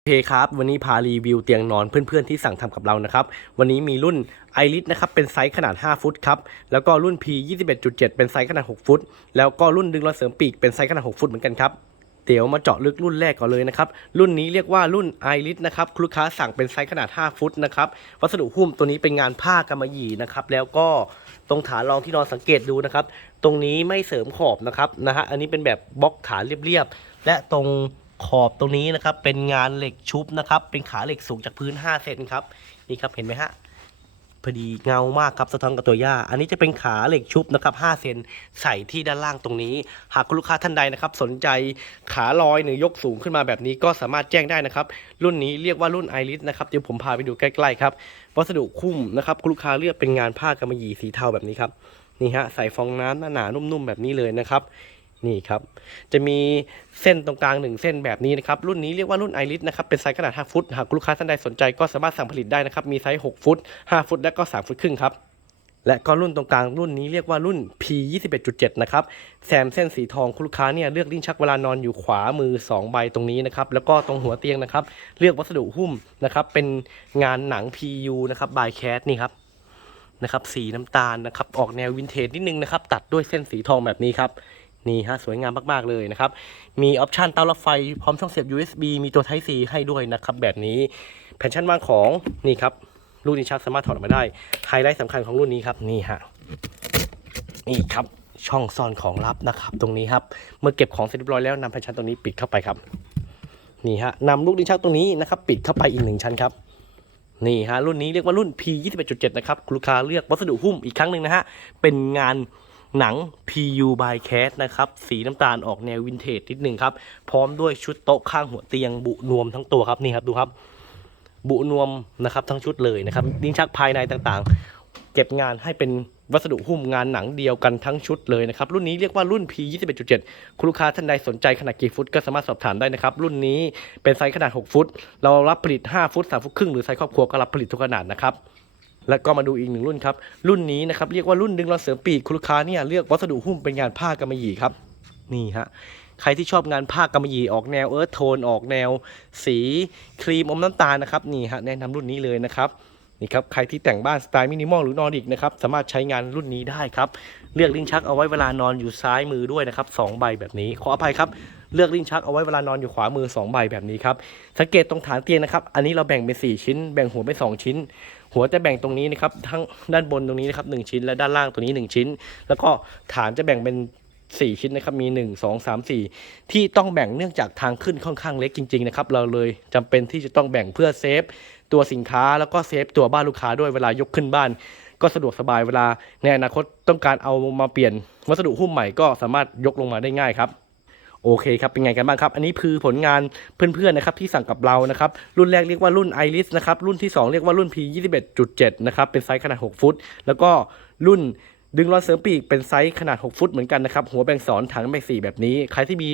โอเคครับ วันนี้พารีวิวเตียงนอนเพื่อนๆที่สั่งทำกับเรานะครับ วันนี้มีรุ่น i r i s นะครับเป็นไซส์ขนาด 5 ฟุตครับ แล้วก็รุ่น P 21.7 เป็นไซส์ขนาด 6 ฟุต แล้วก็รุ่นดึงรอยเสริมปีกเป็นไซส์ขนาด 6 ฟุตเหมือนกันครับเดี๋ยวมาเจาะลึกรุ่นแรกก่อนเลยนะครับ รุ่นนี้เรียกว่ารุ่น i r i s นะครับลูกค้าสั่งเป็นไซส์ขนาด 5 ฟุตนะครับ วัสดุหุ้มตัวนี้เป็นงานผ้ากำมะหยี่นะครับ แล้วก็ตรงฐานรองที่นอนสังเกตดูนะครับ ตรงนี้ไม่เสริมขอบนะครับนะฮะ อันนี้เป็นแบบบล็อกฐานเรียบๆ และตรง ขอบตรงนี้นะครับ เป็นงานเหล็กชุบนะครับ เป็นขาเหล็กสูงจากพื้น 5 เซนครับ นี่ครับเห็นไหมฮะพอดีเงามากครับสะท้อนกับตัวหญ้า อันนี้จะเป็นขาเหล็กชุบนะครับ 5 เซนใส่ที่ด้านล่างตรงนี้ หากคุณลูกค้าท่านใดนะครับ สนใจขาลอยหรือยกสูงขึ้นมาแบบนี้ก็สามารถแจ้งได้นะครับ รุ่นนี้เรียกว่ารุ่นไอริสนะครับ เดี๋ยวผมพาไปดูใกล้ๆครับ วัสดุคุ้มนะครับคุณลูกค้าเลือกเป็นงานผ้ากำมะหยี่สีเทาแบบนี้ครับ นี่ฮะใส่ฟองน้ำหนาๆนุ่มๆแบบนี้เลยนะครับ นี่ครับจะมีเส้นตรงกลางหนึ่งเส้นแบบนี้นะครับรุ่นนี้เรียกว่ารุ่นไอริสนะครับเป็นไซส์ขนาด 5 ฟุต หากลูกค้าท่านใดสนใจก็สามารถสั่งผลิตได้นะครับมีไซส์ 6 ฟุต 5 ฟุต และก็ 3 ฟุตครึ่งครับและก็รุ่นตรงกลางรุ่นนี้เรียกว่ารุ่น P 21.7นะครับแซมเส้นสีทองคุณลูกค้าเนี่ยเลือกลิ้นชักเวลานอนอยู่ขวามือ 2 ใบตรงนี้นะครับแล้วก็ตรงหัวเตียงนะครับเลือกวัสดุหุ้มนะครับเป็นงานหนัง PU นะครับบายแคสนี่ครับนะครับสีน้ำตาลนะครับออกแนววินเทจนิดนึงนะครับตัดด้วยเส้นสีทองแบบนี้ครับ นี่ฮะสวยงามมากๆเลยนะครับ มีออปชันเตารับไฟพร้อมช่องเสียบ USB มีตัว Type C ให้ด้วยนะครับ แบบนี้แผ่นชั้นวางของนี่ครับลูกนินชักสามารถถอดออกมาได้ไฮไลท์สำคัญของรุ่นนี้ครับนี่ฮะนี่ครับช่องซ่อนของลับนะครับ ตรงนี้ครับ เมื่อเก็บของเสร็จเรียบร้อยแล้วนำแผ่นชั้นตรงนี้ปิดเข้าไปครับนี่ฮะนำลูกดินชักตรงนี้นะครับปิดเข้าไปอีกหนึ่งชั้นครับนี่ฮะรุ่นนี้เรียกว่ารุ่น P 21.7 นะครับคุณลูกค้าเลือกวัสดุหุ้มอีกครั้งหนึ่งนะฮะเป็นงาน หนัง PU by Cat นะครับ สีน้ำตาลออกแนววินเทจนิดหนึ่งครับ พร้อมด้วยชุดโต๊ะข้างหัวเตียง บุนวมทั้งตัวครับนี่ครับดูครับ บุนวมนะครับทั้งชุดเลยนะครับลิ้นชักภายในต่างๆ เก็บงานให้เป็นวัสดุหุ้มงานหนังเดียวกันทั้งชุดเลยนะครับ รุ่นนี้เรียกว่ารุ่น P 21.7 คุณลูกค้าท่านใดสนใจขนาดกี่ฟุตก็สามารถสอบถามได้นะครับ รุ่นนี้เป็นไซส์ขนาด 6 ฟุต เรารับผลิต 5 ฟุต 3 ฟุตครึ่งหรือไซส์ครอบครัวก็รับผลิตทุกขนาดนะครับ แล้วก็มาดูอีกหนึ่งรุ่นครับ รุ่นนี้นะครับเรียกว่ารุ่นดึงรอยเสริมปีกคุณลูกค้าเนี่ยเลือกวัสดุหุ้มเป็นงานผ้ากำมะหยี่ครับ นี่ฮะใครที่ชอบงานผ้ากำมะหยี่ออกแนวเอิร์ธโทนออกแนว สีครีมอมน้ำตาลนะครับนี่ฮะแนะนำรุ่นนี้เลยนะครับ นี่ครับใครที่แต่งบ้านสไตล์มินิมอลหรือนอร์ดิกนะครับสามารถใช้งานรุ่นนี้ได้ครับ เลือกลิ้นชักเอาไว้เวลานอนอยู่ซ้ายมือด้วยนะครับสองใบแบบนี้ ขออภัยครับเลือกลิ้นชักเอาไว้เวลานอนอยู่ขวามือ 2 ใบแบบนี้ครับ สังเกตตรงฐานเตียงนะครับ อันนี้เราแบ่งเป็น 4 ชิ้น แบ่งหัวเป็น2ชิ้น หัวจะแบ่งตรงนี้นะครับทั้งด้านบนตรงนี้นะครับหชิ้น และด้านล่างตัวนี้ 1 ชิ้น แล้วก็ฐานจะแบ่งเป็น 4 ชิ้นนะครับมี 1 2 3 4 ที่ต้องแบ่งเนื่องจากทางขึ้นค่อนข้างเล็กจริงๆนะครับเราเลยจำเป็นที่จะต้องแบ่งเพื่อเซฟ ตัวสินค้าแล้วก็เซฟตัวบ้านลูกค้าด้วยเวลายกขึ้นบ้าน ก็สะดวกสบายเวลาในอนาคตต้องการเอามาเปลี่ยน วัสดุหุ้มใหม่ก็สามารถยกลงมาได้ง่ายครับโอเคครับเป็นไงกันบ้างครับ อันนี้คือผลงานเพื่อนๆนะครับที่สั่งกับเรานะครับรุ่นแรกเรียกว่ารุ่น Iris นะครับรุ่นที่ 2 เรียกว่ารุ่น P 21.7 นะครับเป็นไซส์ขนาด 6 ฟุต แล้วก็รุ่น ดึงรอยเสริมปีกเป็นไซส์ขนาด 6 ฟุตเหมือนกันนะครับ หัวแบ่งสอนถังแบ่งสี่แบบนี้ ใครที่มี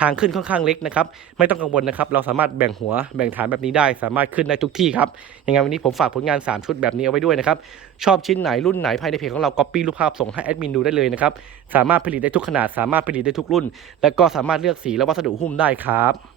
ทางขึ้นค่อนข้างเล็กนะครับ ไม่ต้องกังวลนะครับ เราสามารถแบ่งหัวแบ่งฐานแบบนี้ได้ สามารถขึ้นได้ทุกที่ครับ ยังไงวันนี้ผมฝากผลงาน 3 ชุดแบบนี้เอาไว้ด้วยนะครับ ชอบชิ้นไหนรุ่นไหนภายในเพจของเราก๊อปปี้รูปภาพส่งให้แอดมินดูได้เลยนะครับ สามารถผลิตได้ทุกขนาด สามารถผลิตได้ทุกรุ่น และก็สามารถเลือกสีและวัสดุหุ้มได้ครับ